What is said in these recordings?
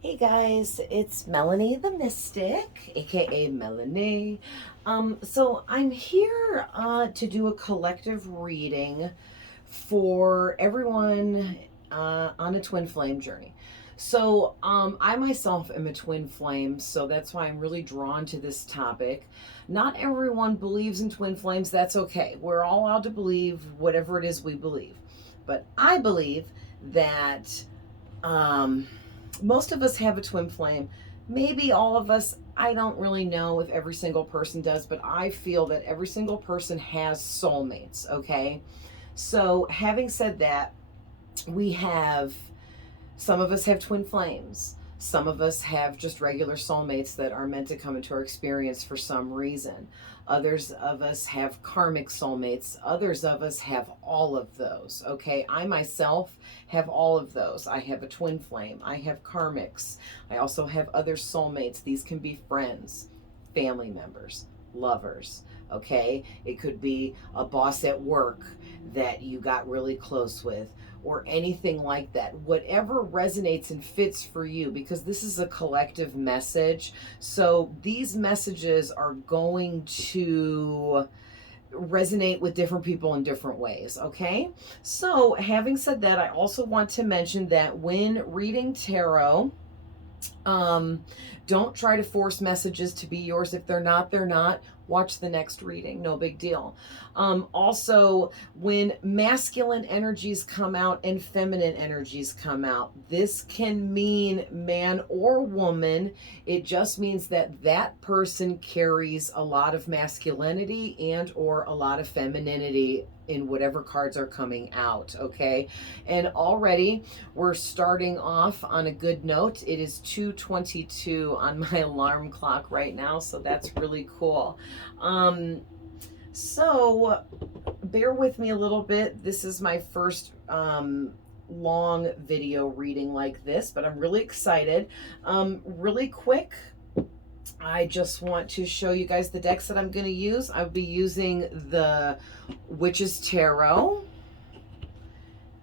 Hey guys, it's Melanie the Mystic, aka Melanie. So I'm here to do a collective reading for everyone on a twin flame journey. I myself am a twin flame, so that's why I'm really drawn to this topic. Not everyone believes in twin flames, that's okay. We're all allowed to believe whatever it is we believe. But I believe that um, most of us have a twin flame. Maybe all of us, I don't really know if every single person does, but I feel that every single person has soulmates, okay? So, having said that, we have some of us have twin flames. Some of us have just regular soulmates that are meant to come into our experience for some reason. Others of us have karmic soulmates. Others of us have all of those. Okay. I myself have all of those. I have a twin flame. I have karmics. I also have other soulmates. These can be friends, family members, lovers. Okay. It could be a boss at work that you got really close with, or anything like that. Whatever resonates and fits for you, because this is a collective message. So these messages are going to resonate with different people in different ways, okay? So, having said that, I also want to mention that when reading tarot, um, don't try to force messages to be yours. If they're not, they're not. Watch the next reading. No big deal. Also, when masculine energies come out and feminine energies come out, this can mean man or woman. It just means that that person carries a lot of masculinity and or a lot of femininity in whatever cards are coming out, okay? And already we're starting off on a good note. It is 2:22 on my alarm clock right now, so that's really cool. So bear with me a little bit. This is my first long video reading like this, but I'm really excited. Really quick, I just want to show you guys the decks that I'm going to use. I'll be using the Witch's Tarot,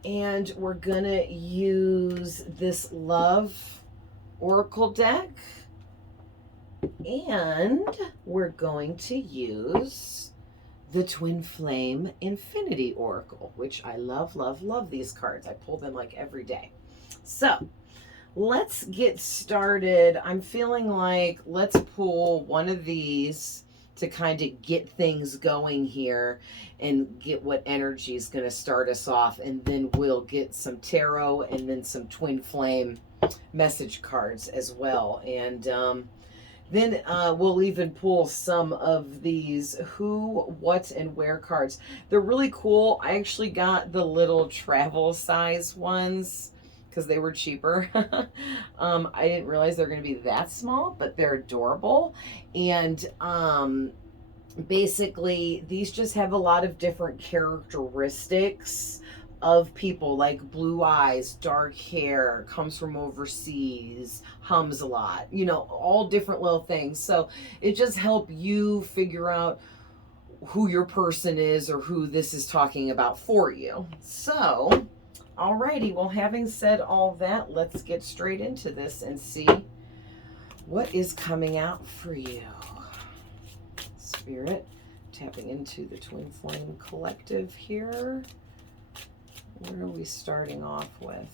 and we're going to use this Love Oracle deck, and we're going to use the Twin Flame Infinity Oracle, which I love, love, love these cards. I pull them like every day. So let's get started. I'm feeling like let's pull one of these to kind of get things going here and get what energy is going to start us off. And then we'll get some tarot and then some twin flame message cards as well. And then we'll even pull some of these who, what, and where cards. They're really cool. I actually got the little travel size ones because they were cheaper. I didn't realize they're going to be that small, but they're adorable. And basically, these just have a lot of different characteristics of people, like blue eyes, dark hair, comes from overseas, hums a lot, all different little things. So it just help you figure out who your person is or who this is talking about for you. So, alrighty, well, having said all that, let's get straight into this and see what is coming out for you. Spirit, tapping into the Twin Flame Collective here. What are we starting off with?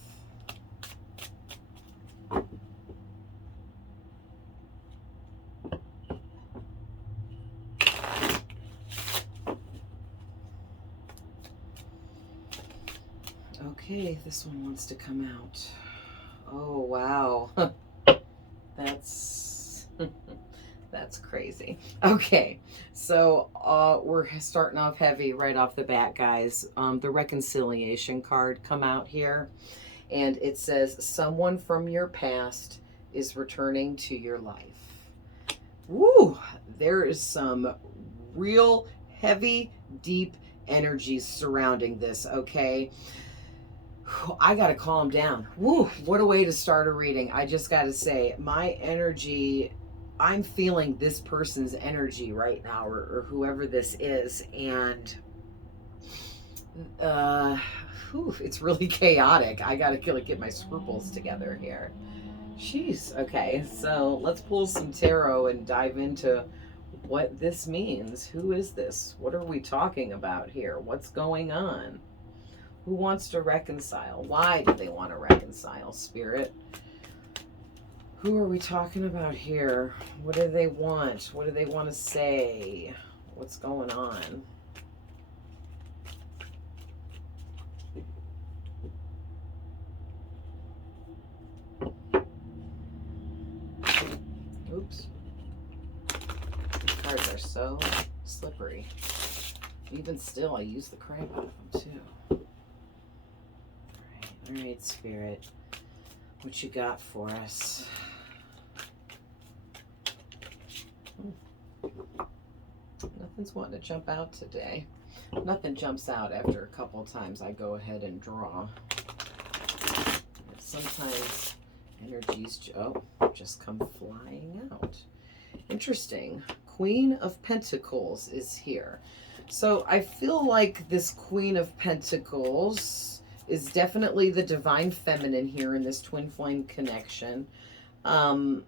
Okay, this one wants to come out. Oh, wow. That's that's crazy. Okay, so we're starting off heavy right off the bat, guys. The reconciliation card come out here, and it says someone from your past is returning to your life. Woo! There is some real heavy, deep energies surrounding this, okay? I gotta calm down. Woo! What a way to start a reading. I just gotta say, my energy, I'm feeling this person's energy right now, or whoever this is, and it's really chaotic. I gotta get my scruples together here. Jeez. Okay, so let's pull some tarot and dive into what this means. Who is this? What are we talking about here? What's going on? Who wants to reconcile? Why do they want to reconcile, Spirit? Who are we talking about here? What do they want? What do they want to say? What's going on? Oops. These cards are so slippery. Even still, I use the crap out of them too. All right, Spirit. What you got for us? Nothing's wanting to jump out today. Nothing jumps out after a couple times I go ahead and draw. Sometimes energies just come flying out. Interesting. Queen of Pentacles is here. So I feel like this Queen of Pentacles is definitely the divine feminine here in this twin flame connection. There's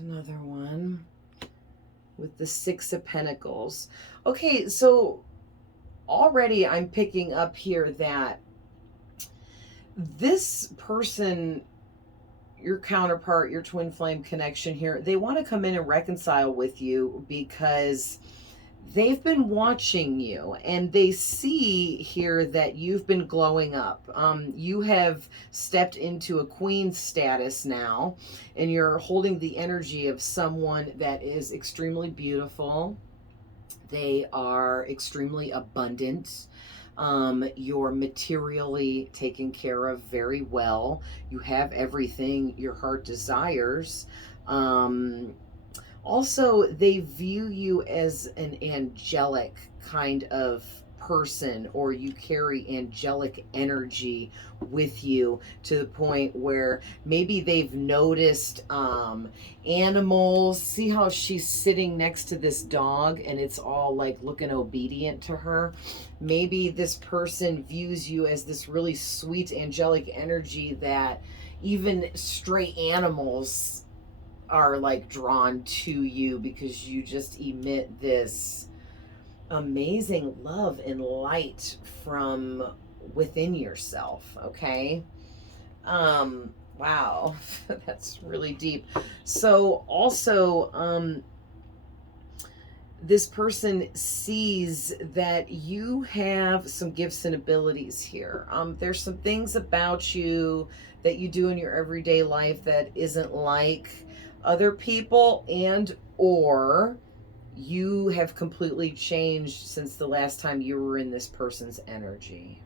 another one with the Six of Pentacles. Okay, so already I'm picking up here that this person, your counterpart, your twin flame connection here, they want to come in and reconcile with you because they've been watching you and they see here that you've been glowing up. You have stepped into a queen status now, and you're holding the energy of someone that is extremely beautiful. They are extremely abundant. You're materially taken care of very well. You have everything your heart desires. Also, they view you as an angelic kind of person, or you carry angelic energy with you to the point where maybe they've noticed animals. See how she's sitting next to this dog and it's all like looking obedient to her? Maybe this person views you as this really sweet angelic energy that even stray animals are like drawn to you because you just emit this amazing love and light from within yourself. Okay. Wow. That's really deep. So also this person sees that you have some gifts and abilities here. There's some things about you that you do in your everyday life that isn't like other people, and or you have completely changed since the last time you were in this person's energy.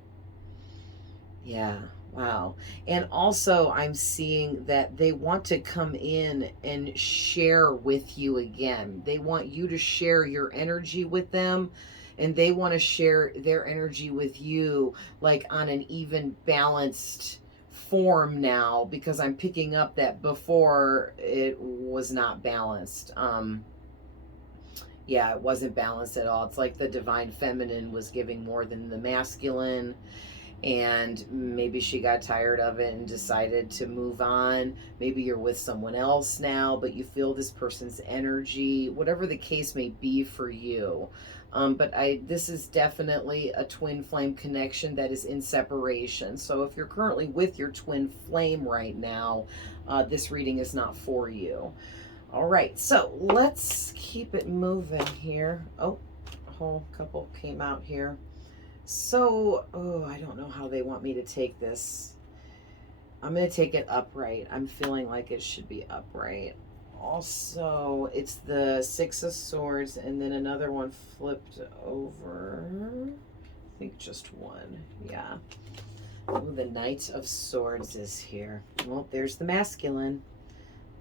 Yeah, wow. And also I'm seeing that they want to come in and share with you again. They want you to share your energy with them, and they want to share their energy with you like on an even balanced form now, because I'm picking up that before it was not balanced. Yeah, it wasn't balanced at all. It's like the divine feminine was giving more than the masculine, and maybe she got tired of it and decided to move on. Maybe you're with someone else now, but you feel this person's energy, whatever the case may be for you. But this is definitely a twin flame connection that is in separation. So if you're currently with your twin flame right now, this reading is not for you. All right, so let's keep it moving here. Oh, a whole couple came out here. So, I don't know how they want me to take this. I'm going to take it upright. I'm feeling like it should be upright. Also, it's the Six of Swords, and then another one flipped over. I think just one. Yeah. Oh, the Knight of Swords is here. Well, there's the masculine.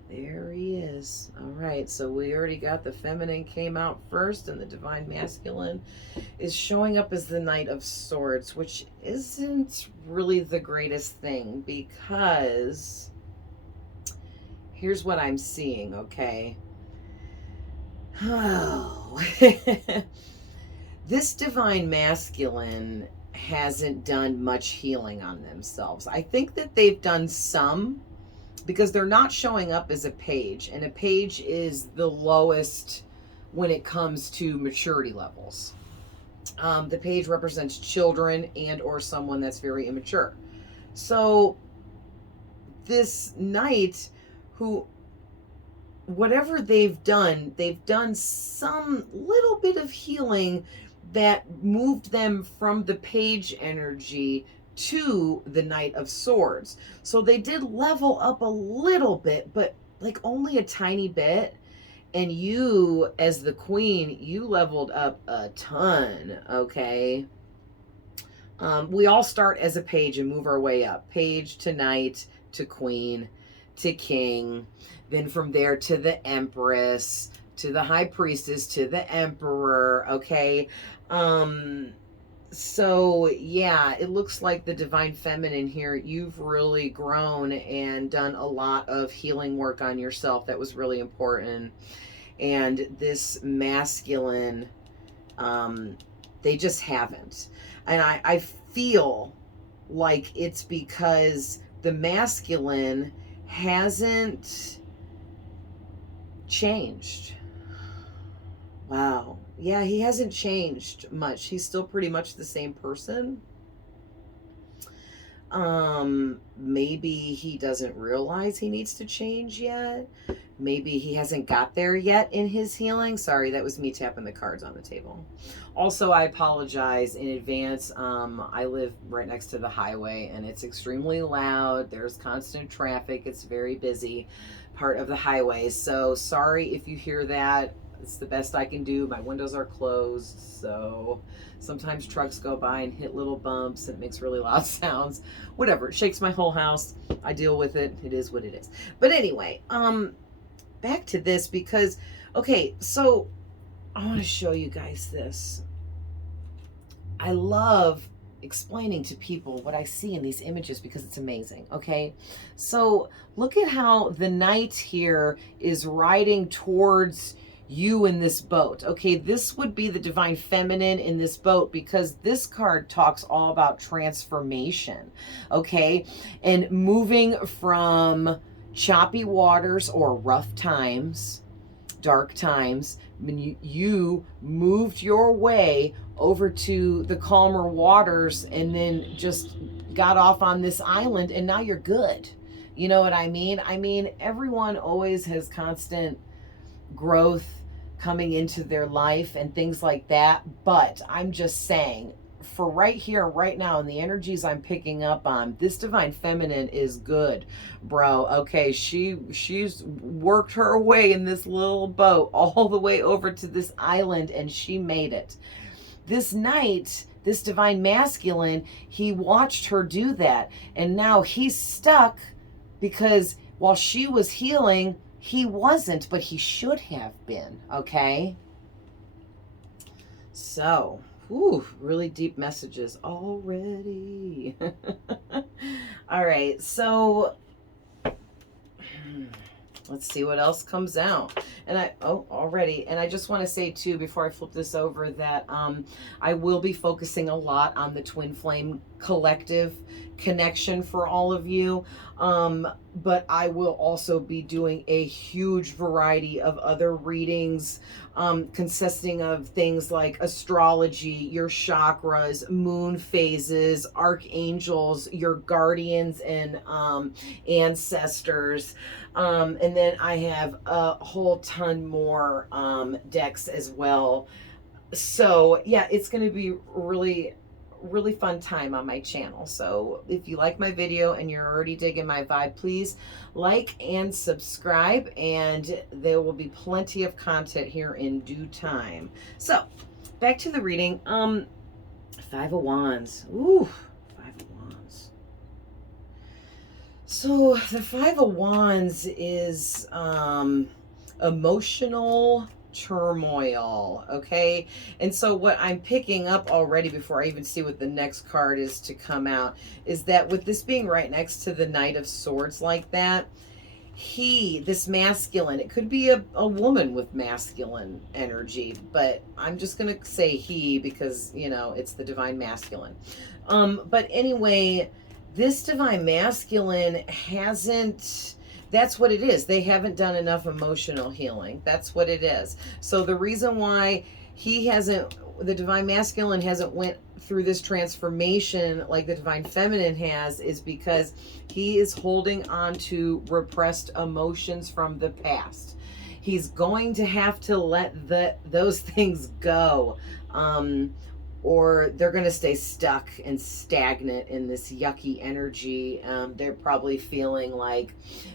There he is. All right, so we already got the feminine came out first, and the divine masculine is showing up as the Knight of Swords, which isn't really the greatest thing, because here's what I'm seeing, okay? Oh. This divine masculine hasn't done much healing on themselves. I think that they've done some, because they're not showing up as a page, and a page is the lowest when it comes to maturity levels. The page represents children and or someone that's very immature. So this knight, who, whatever they've done some little bit of healing that moved them from the page energy to the Knight of Swords. So they did level up a little bit, but like only a tiny bit. And you, as the queen, you leveled up a ton, okay? We all start as a page and move our way up. Page to knight to queen to king. Then from there to the empress, to the high priestess, to the emperor, okay? So yeah, it looks like the divine feminine here, you've really grown and done a lot of healing work on yourself. That was really important. And this masculine, they just haven't. And I feel like it's because the masculine hasn't changed. Wow. Yeah, he hasn't changed much. He's still pretty much the same person. Maybe he doesn't realize he needs to change yet. Maybe he hasn't got there yet in his healing. Sorry, that was me tapping the cards on the table. Also, I apologize in advance. I live right next to the highway and it's extremely loud. There's constant traffic. It's very busy part of the highway. So sorry if you hear that. It's the best I can do. My windows are closed, so sometimes trucks go by and hit little bumps. It makes really loud sounds. Whatever, it shakes my whole house. I deal with it. It is what it is. But anyway, back to this, because, okay, so I want to show you guys this. I love explaining to people what I see in these images because it's amazing, okay? So look at how the knight here is riding towards you in this boat. Okay, this would be the divine feminine in this boat, because this card talks all about transformation, okay? And moving from choppy waters or rough times, dark times, when you moved your way over to the calmer waters and then just got off on this island and now you're good. You know what I mean? I mean, everyone always has constant growth coming into their life and things like that, but I'm just saying, for right here, right now, and the energies I'm picking up on, this divine feminine is good, bro. Okay, she's worked her way in this little boat all the way over to this island, and she made it. This knight, this divine masculine, he watched her do that, and now he's stuck because while she was healing, he wasn't, but he should have been, okay? So, whew, really deep messages already. All right, so let's see what else comes out. And already. And I just want to say too, before I flip this over, that I will be focusing a lot on the Twin Flame Collective connection for all of you. But I will also be doing a huge variety of other readings, consisting of things like astrology, your chakras, moon phases, archangels, your guardians and ancestors. And then I have a whole ton more decks as well. So yeah, it's going to be really fun time on my channel. So if you like my video and you're already digging my vibe, please like and subscribe, and there will be plenty of content here in due time. So back to the reading. Five of Wands. Ooh, Five of Wands. So the Five of Wands is emotional turmoil, okay? And so what I'm picking up already, before I even see what the next card is to come out, is that with this being right next to the Knight of Swords like that, this masculine, it could be a woman with masculine energy, but I'm just gonna say he because, you know, it's the divine masculine. But anyway, this divine masculine hasn't That's what it is. They haven't done enough emotional healing. That's what it is. So the reason why the divine masculine hasn't went through this transformation like the divine feminine has is because he is holding on to repressed emotions from the past. He's going to have to let those things go. Or they're going to stay stuck and stagnant in this yucky energy. They're probably feeling like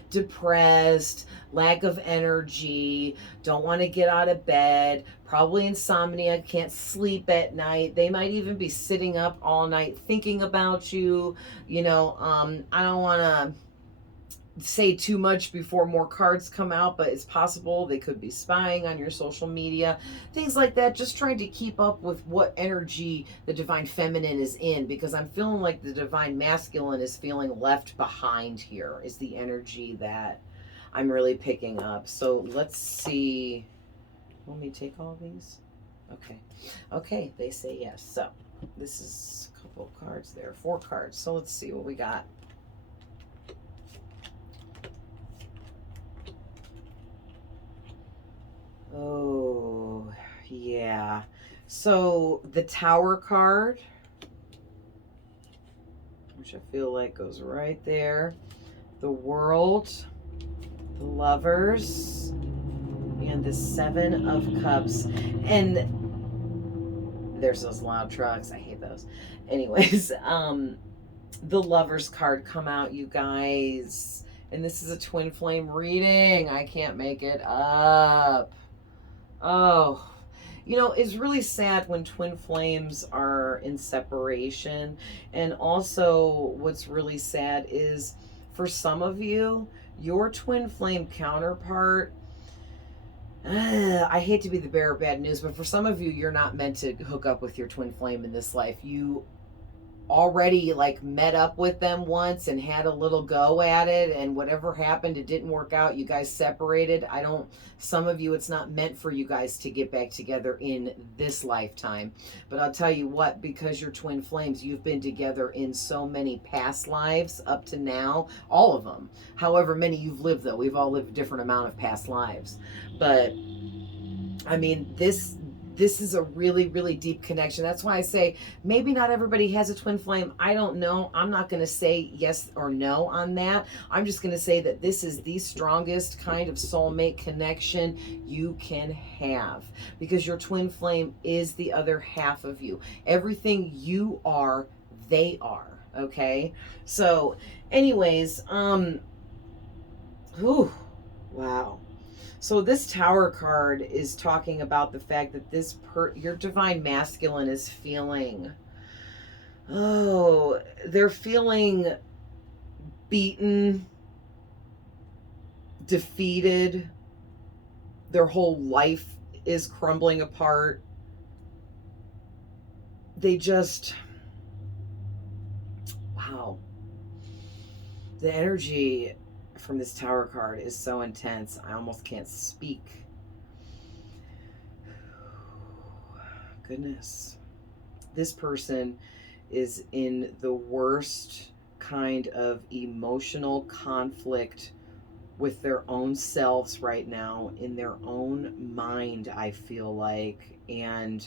depressed, lack of energy, don't want to get out of bed, probably insomnia, can't sleep at night. They might even be sitting up all night thinking about you. I don't want to say too much before more cards come out, but it's possible they could be spying on your social media, things like that, just trying to keep up with what energy the divine feminine is in, because I'm feeling like the divine masculine is feeling left behind here, is the energy that I'm really picking up. So let's see. Want me to take all these? Okay, they say yes. So this is a couple of cards there, 4 cards. So let's see what we got. Oh, yeah. So the Tower card, which I feel like goes right there. The World, the Lovers, and the 7 of Cups. And there's those loud trucks. I hate those. Anyways, the Lovers card come out, you guys. And this is a twin flame reading. I can't make it up. Oh, it's really sad when twin flames are in separation. And also, what's really sad is for some of you, your twin flame counterpart, I hate to be the bearer of bad news, but for some of you, you're not meant to hook up with your twin flame in this life. You already met up with them once and had a little go at it, and whatever happened, it didn't work out. You guys separated. Some of you, it's not meant for you guys to get back together in this lifetime. But I'll tell you what, because you're twin flames, you've been together in so many past lives up to now, all of them. However many you've lived, though. We've all lived a different amount of past lives. But I mean, this is a really, really deep connection. That's why I say maybe not everybody has a twin flame. I don't know. I'm not going to say yes or no on that. I'm just going to say that this is the strongest kind of soulmate connection you can have, because your twin flame is the other half of you. Everything you are, they are. Okay? So anyways, wow. So this Tower card is talking about the fact that your divine masculine is feeling, they're feeling beaten, defeated. Their whole life is crumbling apart. They just, wow. The energy from this Tower card is so intense, I almost can't speak. Goodness. This person is in the worst kind of emotional conflict with their own selves right now, in their own mind, I feel like. And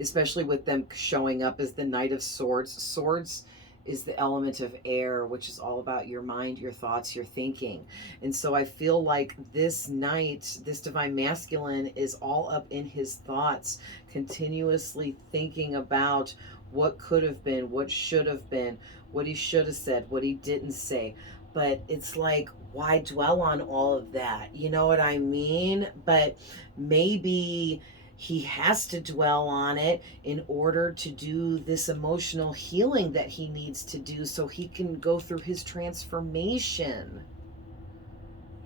especially with them showing up as the Knight of Swords. Swords is the element of air, which is all about your mind, your thoughts, your thinking. And so I feel like this knight, this divine masculine, is all up in his thoughts, continuously thinking about what could have been, what should have been, what he should have said, what he didn't say. But it's like, why dwell on all of that? You know what I mean? But maybe he has to dwell on it in order to do this emotional healing that he needs to do so he can go through his transformation.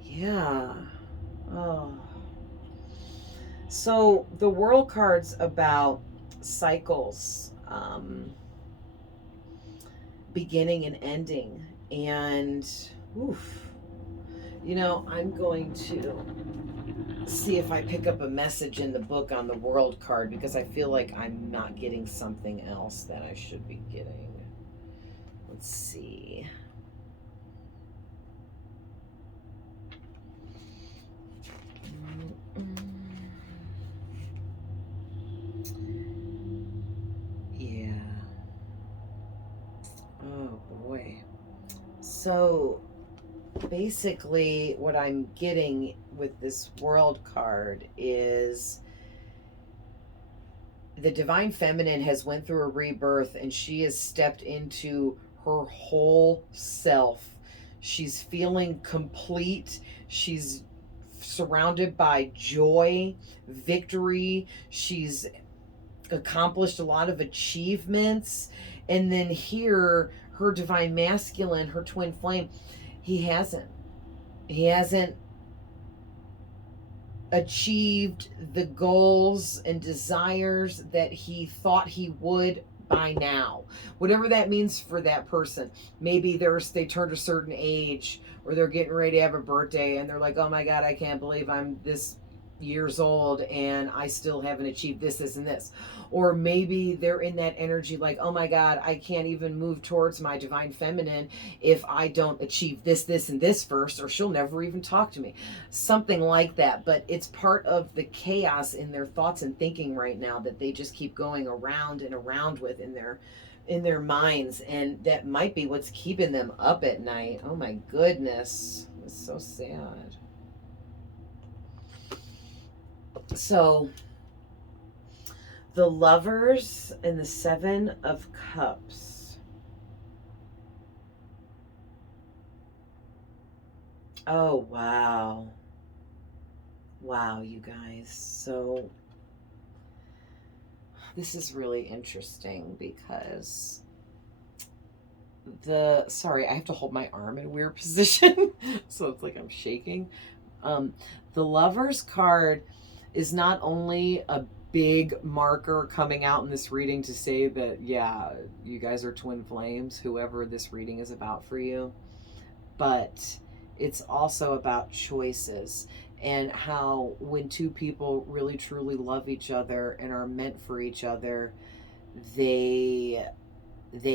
Yeah. Oh. So the World card's about cycles, beginning and ending. And, I'm going to see if I pick up a message in the book on the World card, because I feel like I'm not getting something else that I should be getting. Let's see. So basically what I'm getting with this World card is the Divine Feminine has went through a rebirth, and she has stepped into her whole self. She's feeling complete. She's surrounded by joy, victory. She's accomplished a lot of achievements. And then here, her Divine Masculine, her twin flame, he hasn't achieved the goals and desires that he thought he would by now, whatever that means for that person. Maybe they turned a certain age, or they're getting ready to have a birthday and they're like, oh my God, I can't believe I'm this years old and I still haven't achieved this and this. Or maybe they're in that energy like, oh my God, I can't even move towards my Divine Feminine if I don't achieve this and this first, or she'll never even talk to me. Something like that. But it's part of the chaos in their thoughts and thinking right now that they just keep going around and around with in their minds, and that might be what's keeping them up at night. Oh my goodness. It's so sad. So the Lovers and the Seven of Cups. Oh, wow. Wow, you guys. So this is really interesting because sorry, I have to hold my arm in a weird position. So it's like I'm shaking. The Lovers card is not only a big marker coming out in this reading to say that, yeah, you guys are twin flames, whoever this reading is about for you, but it's also about choices and how when two people really truly love each other and are meant for each other, they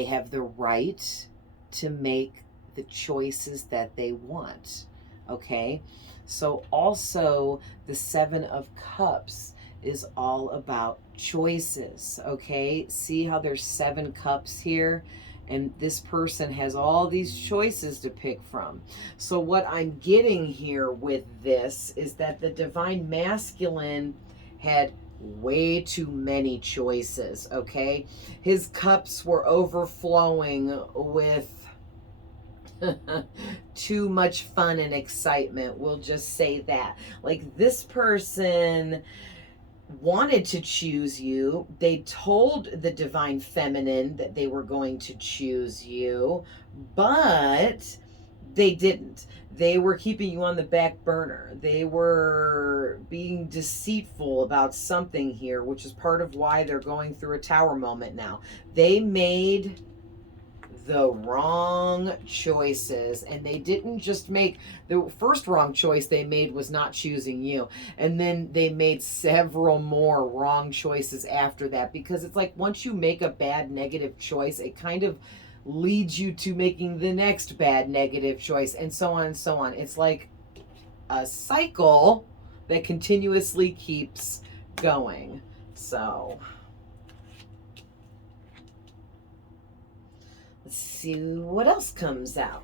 have the right to make the choices that they want. Okay? So also the Seven of Cups is all about choices. Okay? See how there's 7 cups here? And this person has all these choices to pick from. So what I'm getting here with this is that the Divine Masculine had way too many choices, okay? His cups were overflowing with too much fun and excitement. We'll just say that. Like, this person wanted to choose you. They told the Divine Feminine that they were going to choose you, but they didn't. They were keeping you on the back burner. They were being deceitful about something here, which is part of why they're going through a tower moment now. They made the wrong choices, and they didn't just make the first wrong choice they made was not choosing you, and then they made several more wrong choices after that, because it's like once you make a bad negative choice, it kind of leads you to making the next bad negative choice, and so on and so on. It's like a cycle that continuously keeps going. So let's see what else comes out.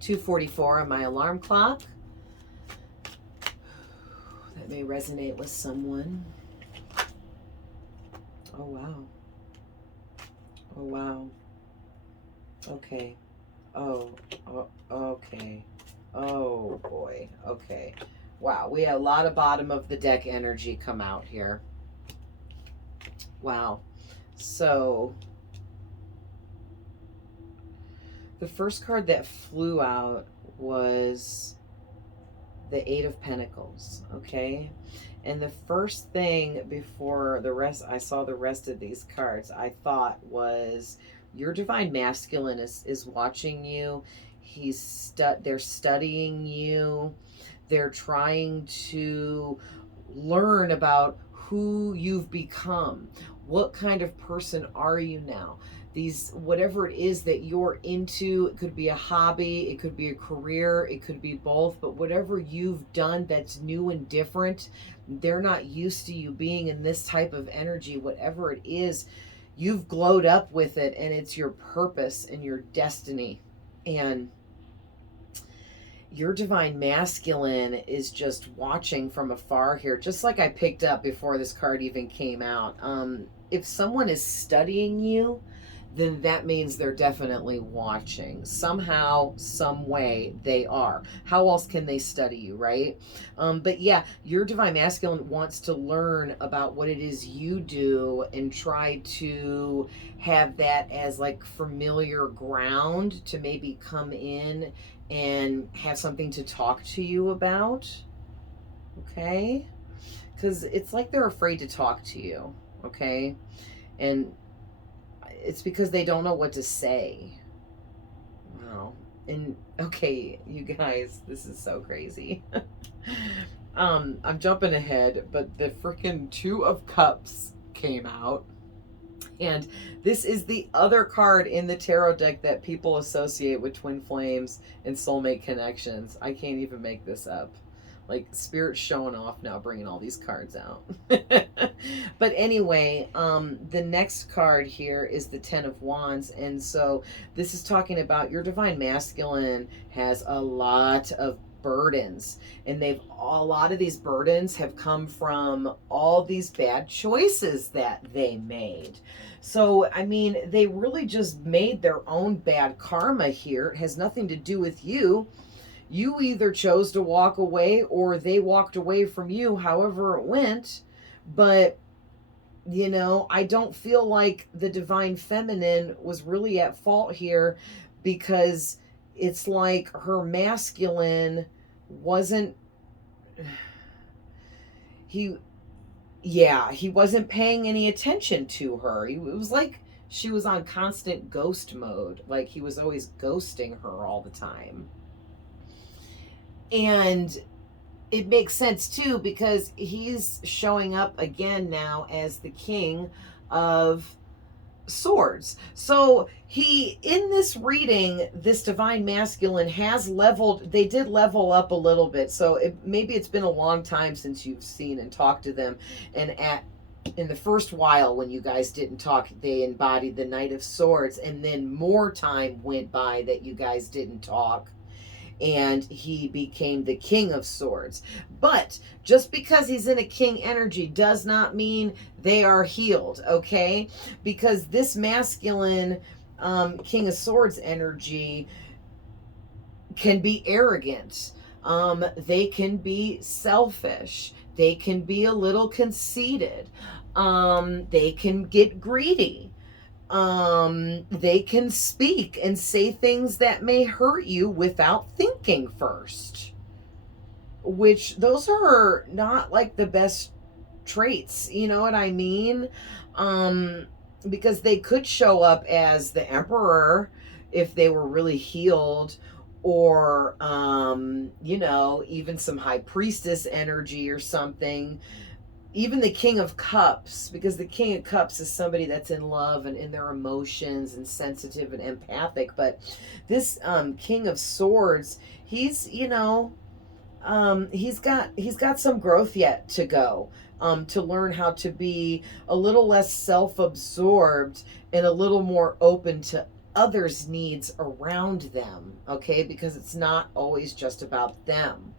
2:44 on my alarm clock. That may resonate with someone. Oh, wow. Oh, wow. Okay. Oh, okay. Oh, boy. Okay. Wow, we had a lot of bottom of the deck energy come out here. Wow. So the first card that flew out was the Eight of Pentacles, okay? And the first thing before the rest, I saw the rest of these cards, I thought was your Divine Masculine is watching you. They're studying you. They're trying to learn about who you've become. What kind of person are you now? These, whatever it is that you're into, it could be a hobby, it could be a career, it could be both, but whatever you've done that's new and different, they're not used to you being in this type of energy. Whatever it is, you've glowed up with it, and it's your purpose and your destiny. And your divine masculine is just watching from afar here, just like I picked up before this card even came out. If someone is studying you, then that means they're definitely watching. Somehow, some way they are. How else can they study you, right? But yeah, your divine masculine wants to learn about what it is you do and try to have that as like familiar ground to maybe come in and have something to talk to you about. Okay? Because it's like they're afraid to talk to you. Okay? And it's because they don't know what to say. Wow. And okay, you guys, this is so crazy. I'm jumping ahead, but the freaking Two of Cups came out. And this is the other card in the tarot deck that people associate with twin flames and soulmate connections. I can't even make this up. Like, Spirit's showing off now, bringing all these cards out. But anyway, the next card here is the Ten of Wands. And so this is talking about your divine masculine has a lot of burdens, and a lot of these burdens have come from all these bad choices that they made. So I mean, they really just made their own bad karma here. It has nothing to do with you. You either chose to walk away or they walked away from you, however it went. But I don't feel like the divine feminine was really at fault here, because it's like her masculine wasn't he wasn't paying any attention to her. It was like she was on constant ghost mode, like he was always ghosting her all the time. And it makes sense too, because he's showing up again now as the King of Swords. So in this reading, this divine masculine they did level up a little bit. So maybe it's been a long time since you've seen and talked to them. And in the first while, when you guys didn't talk, they embodied the Knight of Swords. And then more time went by that you guys didn't talk, and he became the King of Swords. But just because he's in a king energy does not mean they are healed, okay? Because this masculine King of Swords energy can be arrogant. They can be selfish. They can be a little conceited. They can get greedy. They can speak and say things that may hurt you without thinking first, which those are not like the best traits, you know what I mean? Because they could show up as the Emperor if they were really healed, or even some High Priestess energy or something. Even the King of Cups, because the King of Cups is somebody that's in love and in their emotions and sensitive and empathic. But this King of Swords, he's got some growth yet to go, to learn how to be a little less self-absorbed and a little more open to others' needs around them, okay? Because it's not always just about them.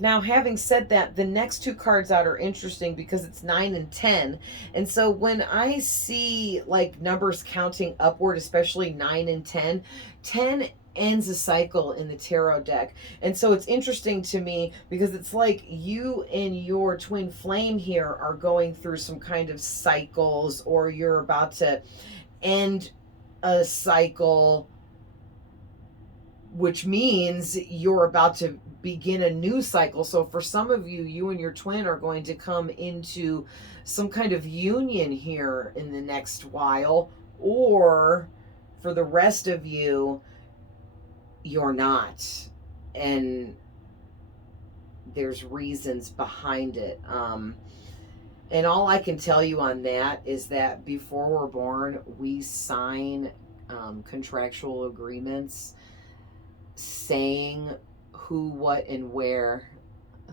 Now, having said that, the next two cards out are interesting because it's 9 and 10. And so when I see like numbers counting upward, especially 9 and 10, 10 ends a cycle in the tarot deck. And so it's interesting to me because it's like you and your twin flame here are going through some kind of cycles, or you're about to end a cycle, which means you're about to begin a new cycle. So for some of you, you and your twin are going to come into some kind of union here in the next while, or for the rest of you, you're not. And there's reasons behind it. And all I can tell you on that is that before we're born, we sign contractual agreements saying who, what, and where.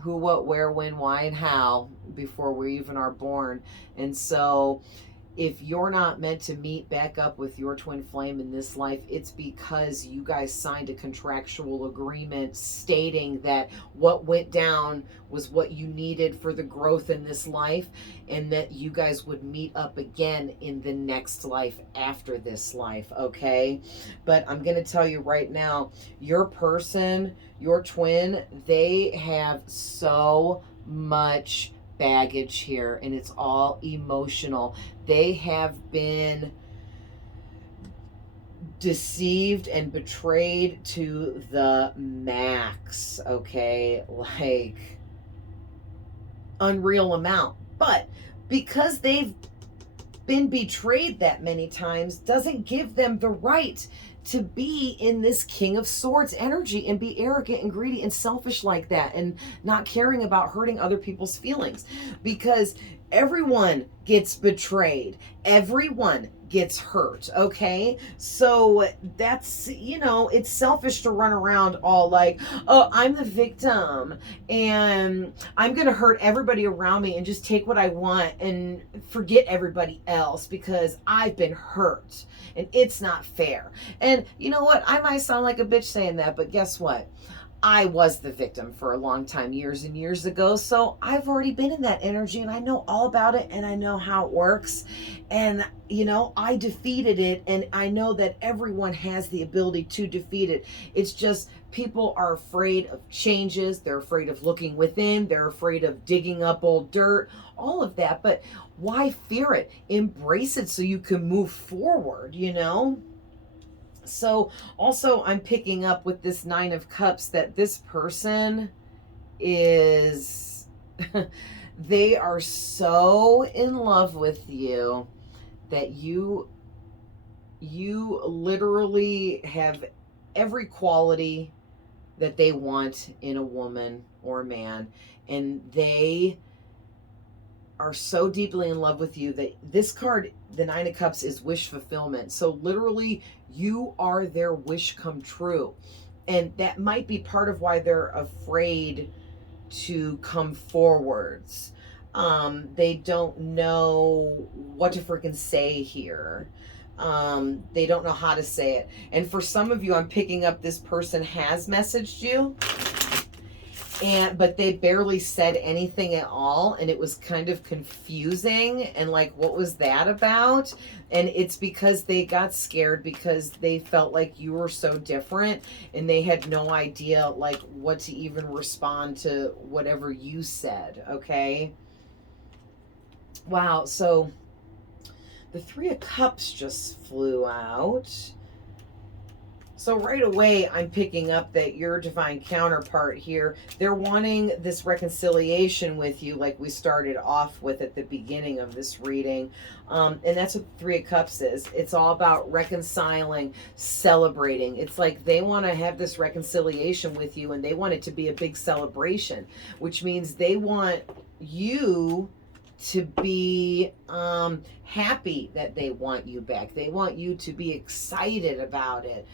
Who, what, where, when, why, and how before we even are born. And so if you're not meant to meet back up with your twin flame in this life, it's because you guys signed a contractual agreement stating that what went down was what you needed for the growth in this life, and that you guys would meet up again in the next life after this life, okay? But I'm going to tell you right now, your person, your twin, they have so much baggage here, and it's all emotional. They have been deceived and betrayed to the max, okay? Like, unreal amount. But because they've been betrayed that many times doesn't give them the right to be in this King of Swords energy and be arrogant and greedy and selfish like that and not caring about hurting other people's feelings, because everyone gets betrayed, everyone gets hurt, okay? So that's, you know, it's selfish to run around all like, oh, I'm the victim and I'm gonna hurt everybody around me and just take what I want and forget everybody else because I've been hurt and it's not fair. And you know what? I might sound like a bitch saying that, but guess what? I was the victim for a long time, years and years ago. So I've already been in that energy and I know all about it and I know how it works. And, you know, I defeated it, and I know that everyone has the ability to defeat it. It's just people are afraid of changes. They're afraid of looking within. They're afraid of digging up old dirt, all of that. But why fear it? Embrace it so you can move forward, you know? So also I'm picking up with this Nine of Cups that this person is, they are so in love with you that you literally have every quality that they want in a woman or a man, and they are so deeply in love with you that this card, the Nine of Cups, is wish fulfillment. So literally you are their wish come true. And that might be part of why they're afraid to come forwards. They don't know what to freaking say here. They don't know how to say it. And for some of you, I'm picking up this person has messaged you, but they barely said anything at all, and it was kind of confusing, and like, what was that about? And it's because they got scared because they felt like you were so different and they had no idea like what to even respond to whatever you said, okay? Wow. So the Three of Cups just flew out. So right away, I'm picking up that your divine counterpart here, they're wanting this reconciliation with you like we started off with at the beginning of this reading. And that's what the Three of Cups is. It's all about reconciling, celebrating. It's like they want to have this reconciliation with you and they want it to be a big celebration, which means they want you to be happy that they want you back. They want you to be excited about it.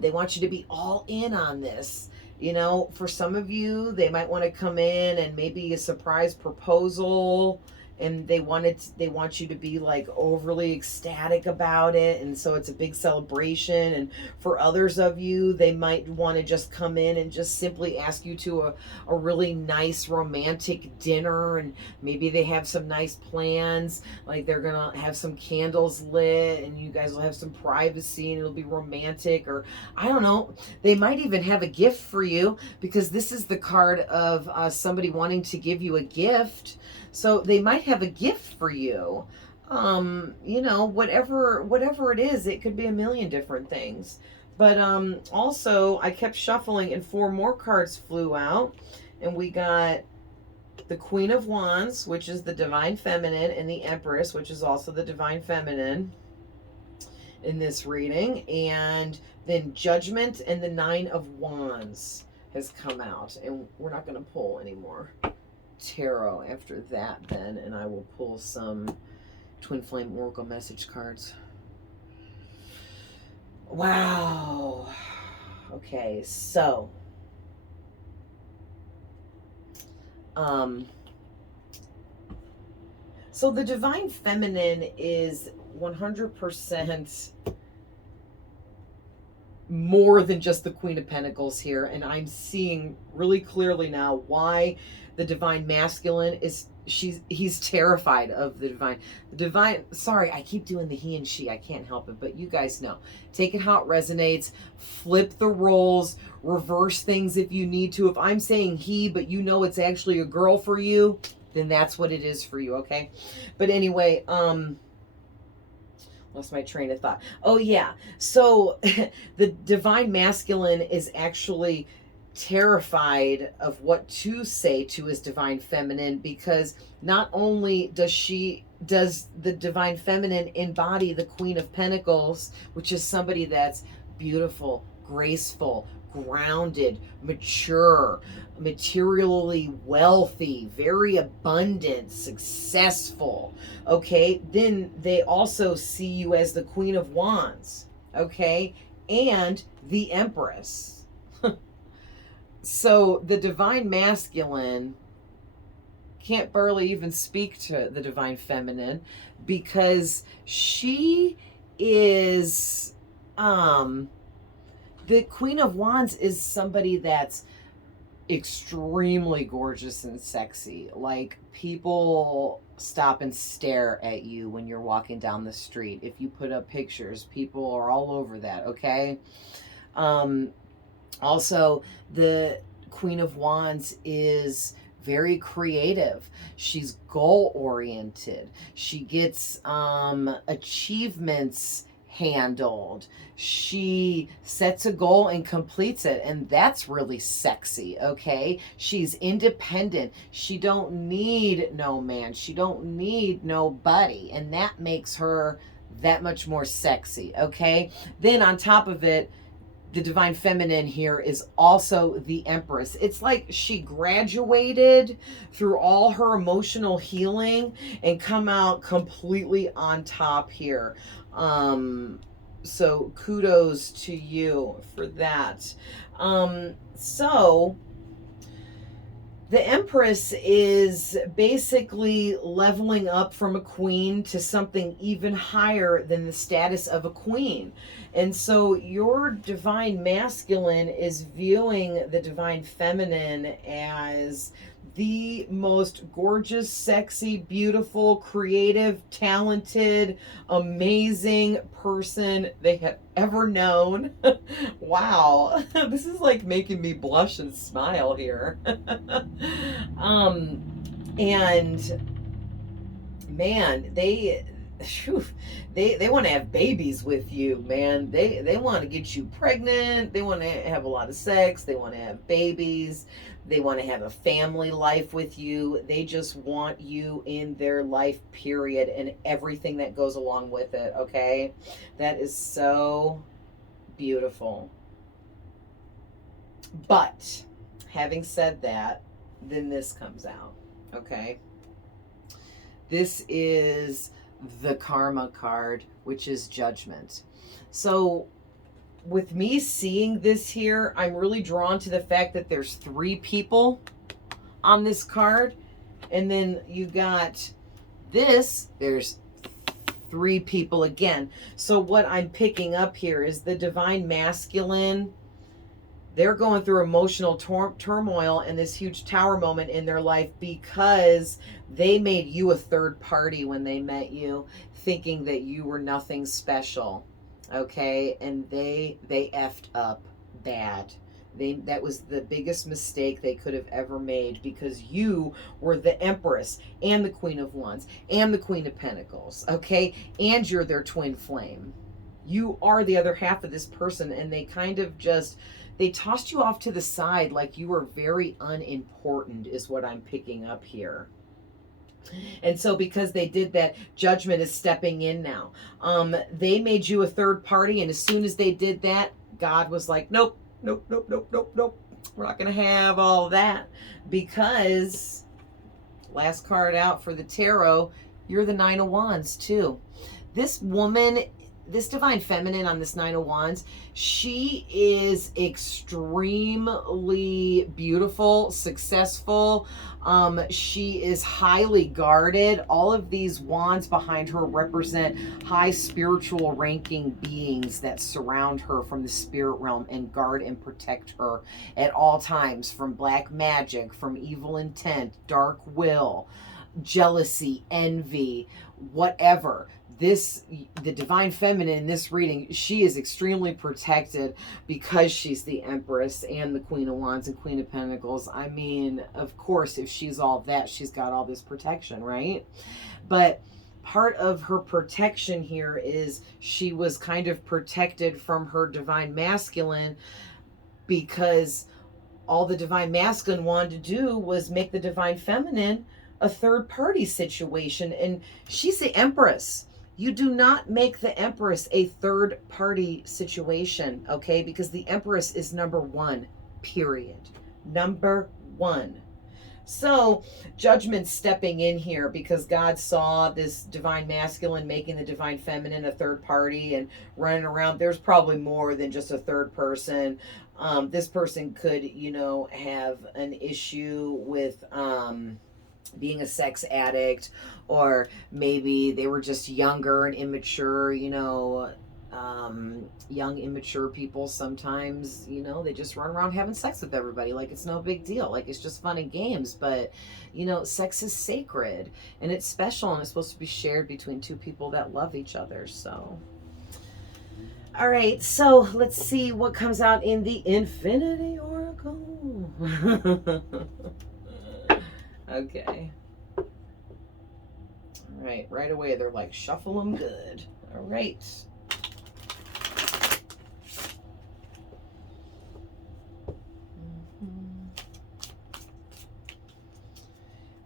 They want you to be all in on this. You know, for some of you, they might want to come in and maybe a surprise proposal, and they want you to be like overly ecstatic about it, and so it's a big celebration. And for others of you, they might want to just come in and just simply ask you to a really nice romantic dinner, and maybe they have some nice plans, like they're gonna have some candles lit and you guys will have some privacy and it'll be romantic, or I don't know, they might even have a gift for you, because this is the card of somebody wanting to give you a gift. So they might have a gift for you. You know, whatever it is, it could be a million different things. But also I kept shuffling and 4 more cards flew out, and we got the Queen of Wands, which is the Divine Feminine, and the Empress, which is also the Divine Feminine in this reading. And then Judgment and the Nine of Wands has come out, and we're not going to pull anymore tarot after that then, and I will pull some Twin Flame Oracle message cards. Wow. Okay, so So the divine feminine is 100% more than just the Queen of Pentacles here, and I'm seeing really clearly now why the divine masculine is he's terrified of the divine. Sorry, I keep doing the he and she, I can't help it, but you guys know, take it how it resonates, flip the roles, reverse things if you need to. If I'm saying he but you know it's actually a girl for you, then that's what it is for you, okay? But anyway, lost my train of thought. Oh yeah, so the divine masculine is actually terrified of what to say to his divine feminine, because not only does the divine feminine embody the Queen of Pentacles, which is somebody that's beautiful, graceful, grounded, mature, materially wealthy, very abundant, successful, okay? Then they also see you as the Queen of Wands, okay? And the Empress. So the divine masculine can't barely even speak to the divine feminine, because she is the Queen of Wands is somebody that's extremely gorgeous and sexy. Like, people stop and stare at you when you're walking down the street. If you put up pictures, people are all over that, okay? Also, the Queen of Wands is very creative. She's goal oriented. She gets achievements handled. She sets a goal and completes it, and that's really sexy, okay? She's independent. She don't need no man. She don't need nobody, and that makes her that much more sexy, okay? Then on top of it, the divine feminine here is also the Empress. It's like she graduated through all her emotional healing and come out completely on top here. So kudos to you for that. So the Empress is basically leveling up from a queen to something even higher than the status of a queen. And so your divine masculine is viewing the divine feminine as the most gorgeous, sexy, beautiful, creative, talented, amazing person they have ever known. Wow, this is like making me blush and smile here. And man, they want to have babies with you, man. They want to get you pregnant. They want to have a lot of sex. They want to have babies. They want to have a family life with you. They just want you in their life, period, and everything that goes along with it, okay? That is so beautiful. But having said that, then this comes out, okay? This is the Karma card, which is Judgment. So with me seeing this here, I'm really drawn to the fact that there's 3 people on this card. And then you got this, there's 3 people again. So what I'm picking up here is the divine masculine. They're going through emotional turmoil and this huge tower moment in their life because they made you a third party when they met you, thinking that you were nothing special, okay? And they effed up bad. That was the biggest mistake they could have ever made, because you were the Empress and the Queen of Wands and the Queen of Pentacles, okay? And you're their twin flame. You are the other half of this person, and they kind of just... they tossed you off to the side like you were very unimportant, is what I'm picking up here. And so because they did that, Judgment is stepping in now. They made you a third party, and as soon as they did that, God was like, nope, nope, nope, nope, nope, nope. We're not going to have all that, because last card out for the tarot, you're the 9 of Wands too. This woman this divine feminine on this Nine of Wands, she is extremely beautiful, successful. She is highly guarded. All of these wands behind her represent high spiritual ranking beings that surround her from the spirit realm and guard and protect her at all times, from black magic, from evil intent, dark will, jealousy, envy, whatever. The divine feminine in this reading, she is extremely protected because she's the Empress and the Queen of Wands and Queen of Pentacles. I mean, of course, if she's all that, she's got all this protection, right? But part of her protection here is she was kind of protected from her divine masculine, because all the divine masculine wanted to do was make the divine feminine a third party situation. And she's the Empress. You do not make the Empress a third party situation, okay? Because the Empress is number one, period. Number one. So Judgment's stepping in here because God saw this divine masculine making the divine feminine a third party and running around. There's probably more than just a third person. This person could, you know, have an issue with being a sex addict, or maybe they were just younger and immature, you know. Young immature people sometimes, you know, they just run around having sex with everybody like it's no big deal, like it's just fun and games. But you know, sex is sacred and it's special and it's supposed to be shared between two people that love each other. So all right, so let's see what comes out in the Infinity Oracle. Okay. All right away they're like, shuffle them good. All right.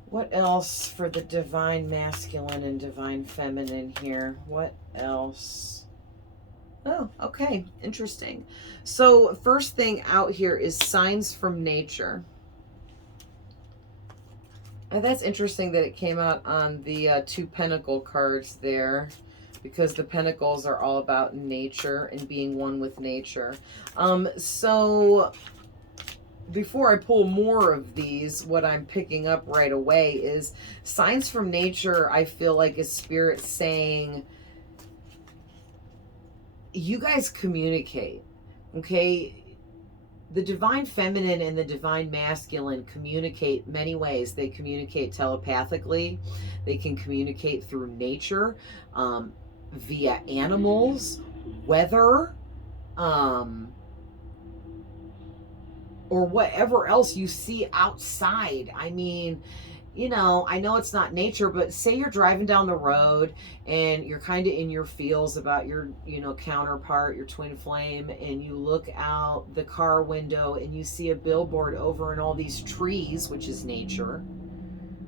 What else for the divine masculine and divine feminine here? What else? Oh, okay. Interesting. So first thing out here is signs from nature. That's interesting that it came out on the two pentacle cards there, because the pentacles are all about nature and being one with nature. So before I pull more of these, what I'm picking up right away is signs from nature. I feel like is spirit saying, you guys communicate, okay? The divine feminine and the divine masculine communicate many ways. They communicate telepathically. They can communicate through nature, via animals, weather, or whatever else you see outside. I mean, you know, I know it's not nature, but say you're driving down the road and you're kind of in your feels about your, you know, counterpart, your twin flame, and you look out the car window and you see a billboard over in all these trees, which is nature,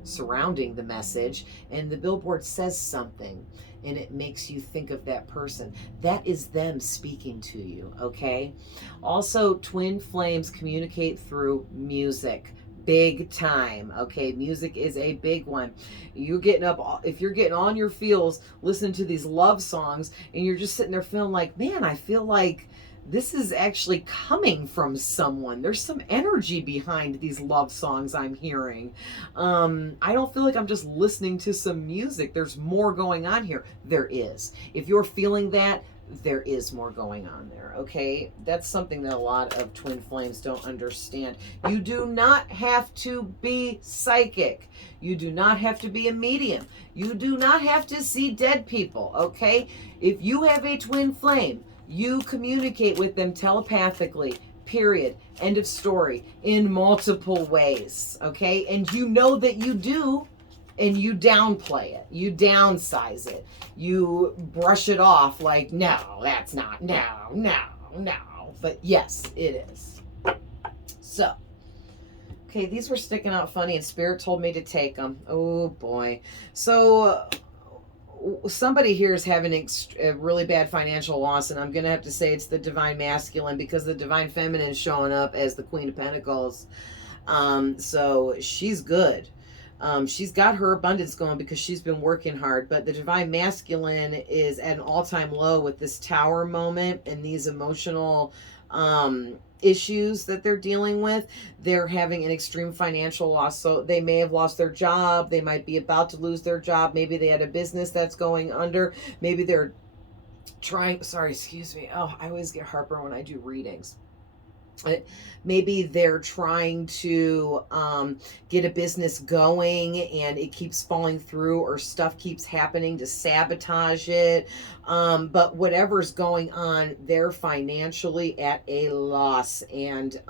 surrounding the message, and the billboard says something and it makes you think of that person. That is them speaking to you, okay? Also, twin flames communicate through music. Big time, okay? Music is a big one. You're getting up, if you're getting on your feels, listening to these love songs, and you're just sitting there feeling like, man, I feel like this is actually coming from someone. There's some energy behind these love songs I'm hearing. I don't feel like I'm just listening to some music. There's more going on here. There is. If you're feeling that, there is more going on there, okay? That's something that a lot of twin flames don't understand. You do not have to be psychic. You do not have to be a medium. You do not have to see dead people, okay? If you have a twin flame, you communicate with them telepathically, period. End of story. In multiple ways, okay? And you know that you do, and you downplay it. You downsize it. You brush it off like, no, that's not, no. But yes, it is. So, okay, these were sticking out funny, and Spirit told me to take them. Oh, boy. So somebody here is having a really bad financial loss, and I'm going to have to say it's the divine masculine, because the divine feminine is showing up as the Queen of Pentacles. So she's good. She's got her abundance going because she's been working hard, but the divine masculine is at an all-time low with this tower moment and these emotional issues that they're dealing with. They're having an extreme financial loss. So they may have lost their job. They might be about to lose their job. Maybe they had a business that's going under. Maybe they're trying, sorry, excuse me. Oh, I always get heartburn when I do readings. Maybe they're trying to get a business going and it keeps falling through, or stuff keeps happening to sabotage it. But whatever's going on, they're financially at a loss. And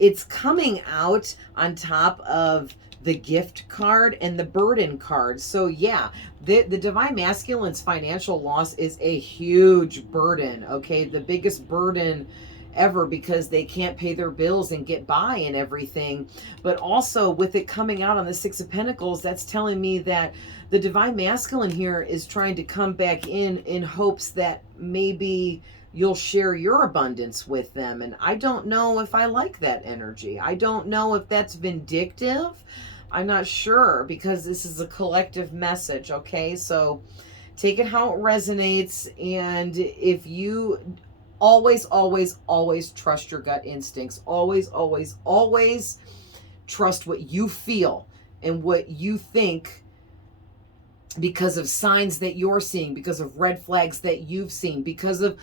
it's coming out on top of the gift card and the burden card. So yeah, the divine masculine's financial loss is a huge burden. Okay, the biggest burden ever, because they can't pay their bills and get by and everything. But also with it coming out on the Six of Pentacles, that's telling me that the divine masculine here is trying to come back in hopes that maybe you'll share your abundance with them. And I don't know if I like that energy. I don't know if that's vindictive. I'm not sure, because this is a collective message. Okay, so take it how it resonates. And if you always, always, always trust your gut instincts. Always, always, always trust what you feel and what you think, because of signs that you're seeing, because of red flags that you've seen, because of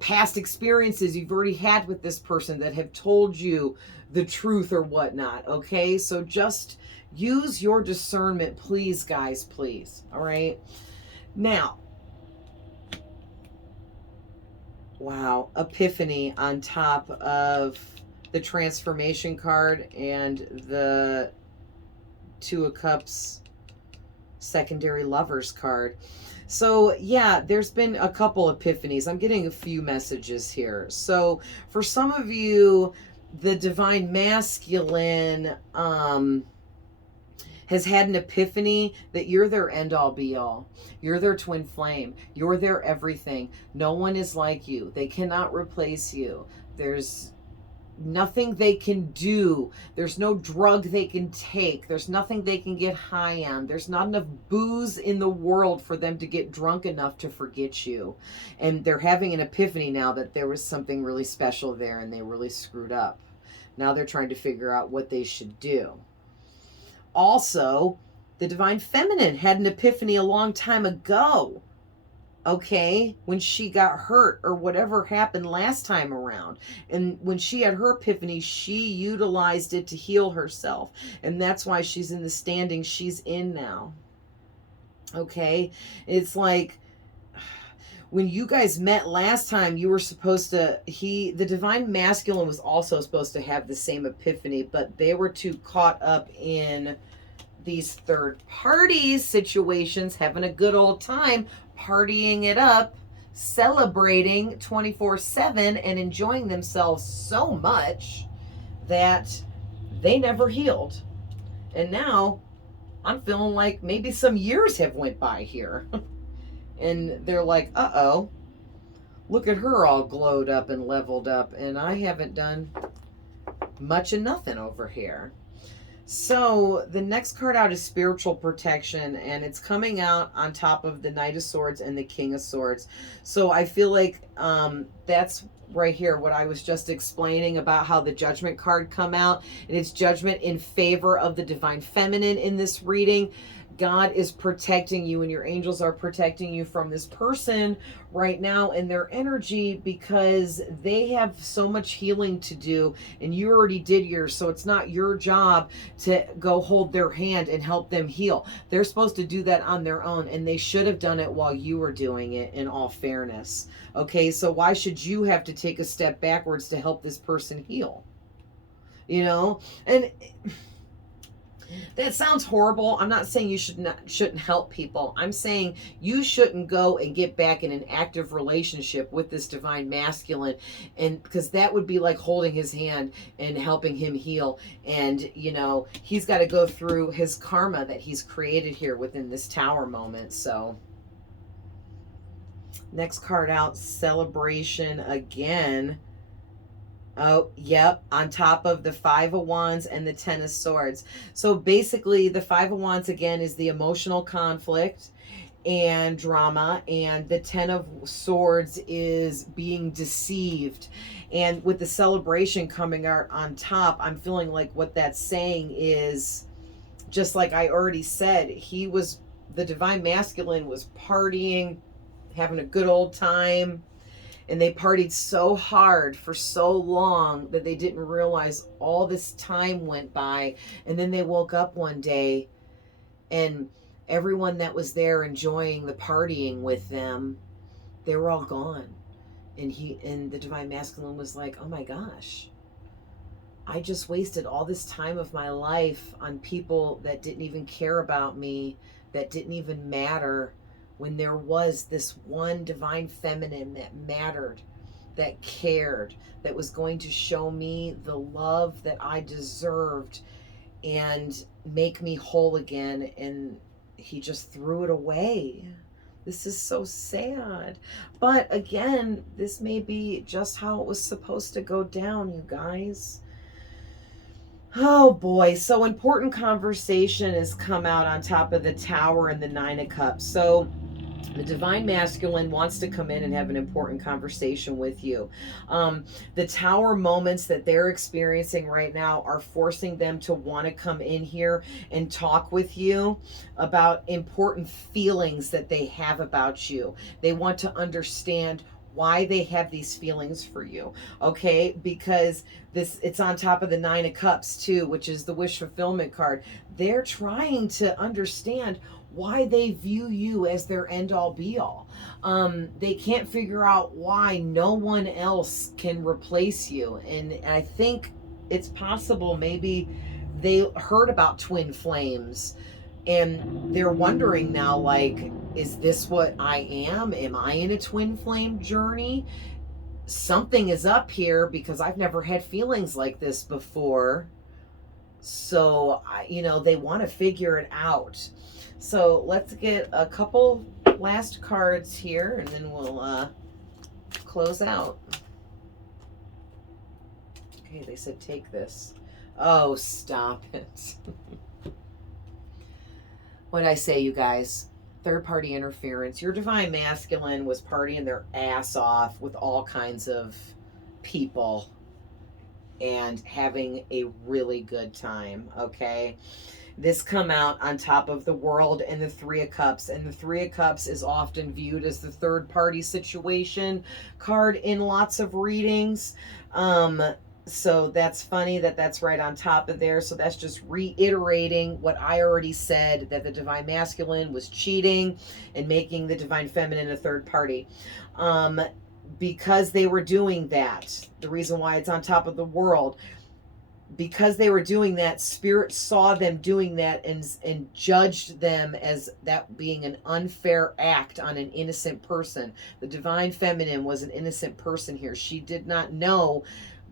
past experiences you've already had with this person that have told you the truth or whatnot. Okay, so just use your discernment, please, guys, please. All right, now, wow, Epiphany on top of the transformation card and the Two of Cups secondary lovers card. So yeah, there's been a couple epiphanies. I'm getting a few messages here. So for some of you, the divine masculine has had an epiphany that you're their end all be all. You're their twin flame. You're their everything. No one is like you. They cannot replace you. There's nothing they can do. There's no drug they can take. There's nothing they can get high on. There's not enough booze in the world for them to get drunk enough to forget you. And they're having an epiphany now that there was something really special there and they really screwed up. Now they're trying to figure out what they should do. Also, the divine feminine had an epiphany a long time ago. Okay, when she got hurt or whatever happened last time around. And when she had her epiphany, she utilized it to heal herself. And that's why she's in the standing she's in now. Okay, it's like when you guys met last time, you were supposed to, the divine masculine was also supposed to have the same epiphany, but they were too caught up in these third party situations, having a good old time, partying it up, celebrating 24/7 and enjoying themselves so much that they never healed. And now I'm feeling like maybe some years have went by here. And they're like, uh-oh, look at her all glowed up and leveled up, and I haven't done much of nothing over here. So the next card out is spiritual protection, and it's coming out on top of the Knight of Swords and the King of Swords. So I feel like that's right here what I was just explaining about how the Judgment card come out, and it's judgment in favor of the divine feminine in this reading. God is protecting you and your angels are protecting you from this person right now and their energy, because they have so much healing to do and you already did yours. So it's not your job to go hold their hand and help them heal. They're supposed to do that on their own, and they should have done it while you were doing it, in all fairness. Okay, so why should you have to take a step backwards to help this person heal? You know, and that sounds horrible. I'm not saying you shouldn't help people. I'm saying you shouldn't go and get back in an active relationship with this divine masculine, and because that would be like holding his hand and helping him heal. And you know, he's got to go through his karma that he's created here within this tower moment. So next card out, celebration again. Oh, yep, on top of the Five of Wands and the Ten of Swords. So basically, the Five of Wands, again, is the emotional conflict and drama, and the Ten of Swords is being deceived. And with the celebration coming out on top, I'm feeling like what that's saying is, just like I already said, the divine masculine was partying, having a good old time, and they partied so hard for so long that they didn't realize all this time went by. And then they woke up one day, and everyone that was there enjoying the partying with them, they were all gone. And the divine masculine was like, oh my gosh, I just wasted all this time of my life on people that didn't even care about me, that didn't even matter, when there was this one divine feminine that mattered, that cared, that was going to show me the love that I deserved and make me whole again. And he just threw it away. This is so sad. But again, this may be just how it was supposed to go down, you guys. Oh boy, so important conversation has come out on top of the Tower and the Nine of Cups. So the divine masculine wants to come in and have an important conversation with you. The Tower moments that they're experiencing right now are forcing them to want to come in here and talk with you about important feelings that they have about you. They want to understand why they have these feelings for you, okay? Because it's on top of the Nine of Cups too, which is the wish fulfillment card. They're trying to understand why they view you as their end all be all. They can't figure out why no one else can replace you. And I think it's possible maybe they heard about twin flames, and they're wondering now, like, is this what I am? Am I in a twin flame journey? Something is up here because I've never had feelings like this before. So, they want to figure it out. So let's get a couple last cards here, and then we'll close out. Okay, they said take this. Oh, stop it. What did I say, you guys? Third party interference. Your divine masculine was partying their ass off with all kinds of people and having a really good time, okay? This come out on top of the World and the Three of Cups. And the Three of Cups is often viewed as the third party situation card in lots of readings. So that's funny that that's right on top of there. So that's just reiterating what I already said, that the divine masculine was cheating and making the divine feminine a third party. Because they were doing that, the reason why it's on top of the World, because they were doing that, Spirit saw them doing that and judged them as that being an unfair act on an innocent person. The divine feminine was an innocent person here. She did not know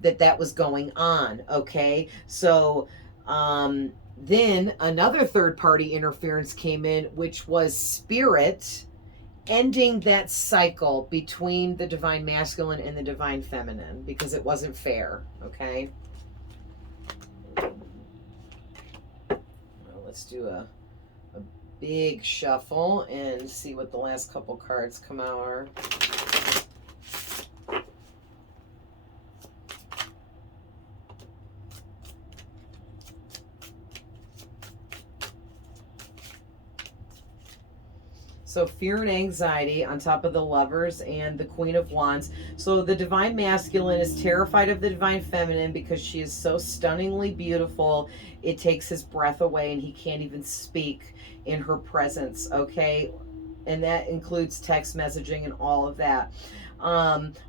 that was going on, okay? So then another third party interference came in, which was Spirit ending that cycle between the divine masculine and the divine feminine, because it wasn't fair, okay? Well, let's do a big shuffle and see what the last couple cards come out are. So fear and anxiety on top of the Lovers and the Queen of Wands. So the divine masculine is terrified of the divine feminine because she is so stunningly beautiful. It takes his breath away and he can't even speak in her presence, okay? And that includes text messaging and all of that.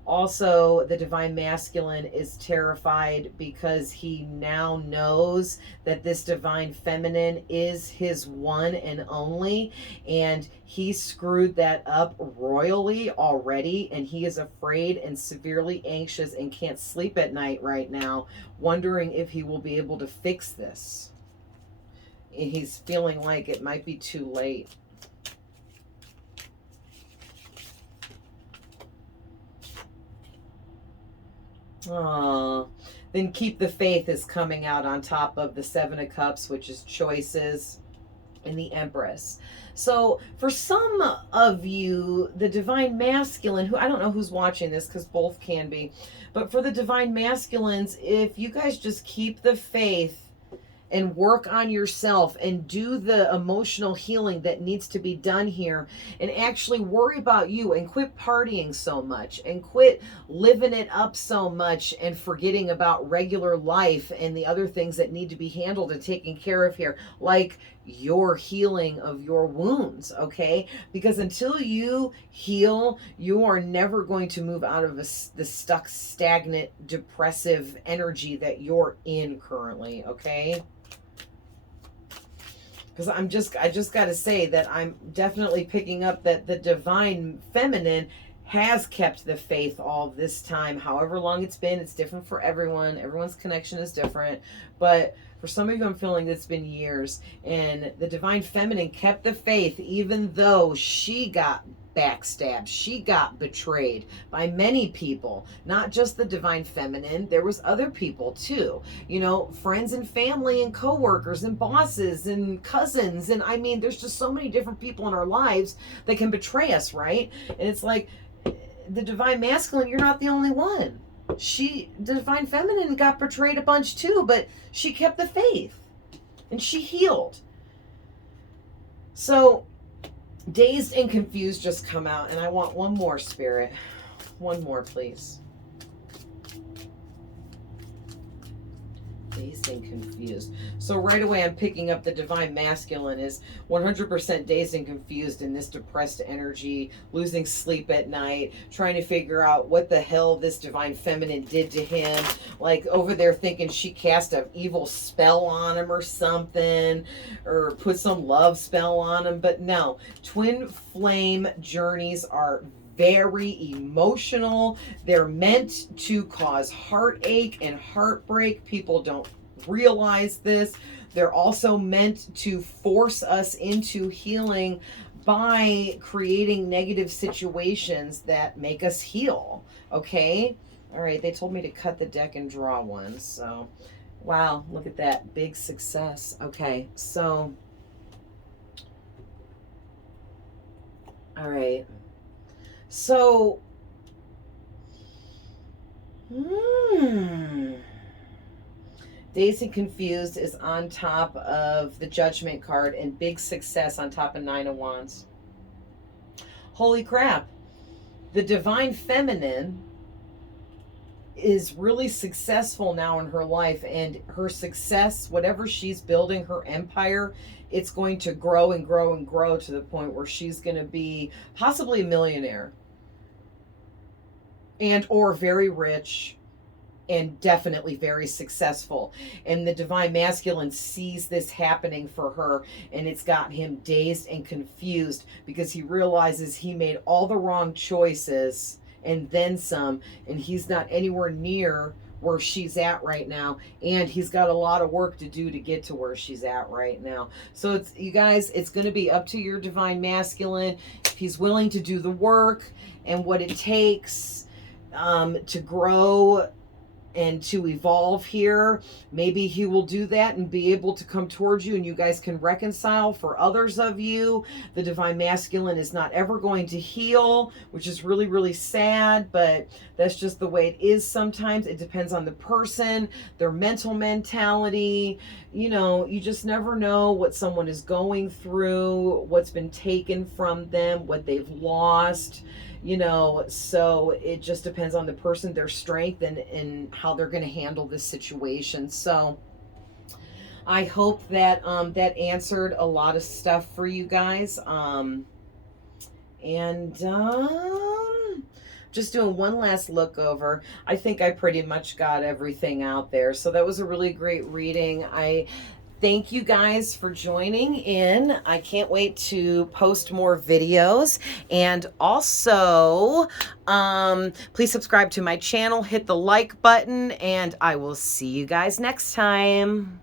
Also, the divine masculine is terrified because he now knows that this divine feminine is his one and only, and he screwed that up royally already, and he is afraid and severely anxious and can't sleep at night right now, wondering if he will be able to fix this. He's feeling like it might be too late. Oh, then keep the faith is coming out on top of the Seven of Cups, which is choices, and the Empress. So for some of you, the Divine Masculine, who I don't know who's watching this because both can be, but for the Divine Masculines, if you guys just keep the faith and work on yourself and do the emotional healing that needs to be done here and actually worry about you and quit partying so much and quit living it up so much and forgetting about regular life and the other things that need to be handled and taken care of here, like your healing of your wounds, okay? Because until you heal, you are never going to move out of the stuck, stagnant, depressive energy that you're in currently, okay? Because I just got to say that I'm definitely picking up that the Divine Feminine has kept the faith all this time, however long it's been. It's different for everyone. Everyone's connection is different. But for some of you, I'm feeling it's been years. And the Divine Feminine kept the faith even though she got backstabbed. She got betrayed by many people, not just the Divine Feminine. There was other people too, you know, friends and family and coworkers and bosses and cousins. And I mean, there's just so many different people in our lives that can betray us, right? And it's like the Divine Masculine, you're not the only one. The Divine Feminine got betrayed a bunch too, but she kept the faith and she healed. So Dazed and Confused just come out, and I want one more, Spirit. One more, please. Dazed and Confused. So right away I'm picking up the Divine Masculine is 100% dazed and confused in this depressed energy, losing sleep at night, trying to figure out what the hell this Divine Feminine did to him. Like over there thinking she cast an evil spell on him or something, or put some love spell on him. But no, twin flame journeys are very emotional. They're meant to cause heartache and heartbreak. People don't realize this. They're also meant to force us into healing by creating negative situations that make us heal. Okay? All right, they told me to cut the deck and draw one. So, wow, look at that. Big success. Okay, so, all right. So, Dazed and Confused is on top of the Judgment card and Big Success on top of Nine of Wands. Holy crap. The Divine Feminine is really successful now in her life, and her success, whatever she's building, her empire, it's going to grow and grow and grow to the point where she's going to be possibly a millionaire. And or very rich and definitely very successful. And the Divine Masculine sees this happening for her, and it's got him dazed and confused because he realizes he made all the wrong choices and then some, and he's not anywhere near where she's at right now, and he's got a lot of work to do to get to where she's at right now. So it's, you guys, it's going to be up to your Divine Masculine if he's willing to do the work and what it takes to grow and to evolve here. Maybe he will do that and be able to come towards you and you guys can reconcile. For others of you, the Divine Masculine is not ever going to heal, which is really, really sad, but that's just the way it is sometimes. It depends on the person, their mental mentality. You know, you just never know what someone is going through, what's been taken from them, what they've lost. You know, so it just depends on the person, their strength, and how they're going to handle this situation. So I hope that that answered a lot of stuff for you guys. Just doing one last look over. I think I pretty much got everything out there. So that was a really great reading. Thank you guys for joining in. I can't wait to post more videos. And also, please subscribe to my channel, hit the like button, and I will see you guys next time.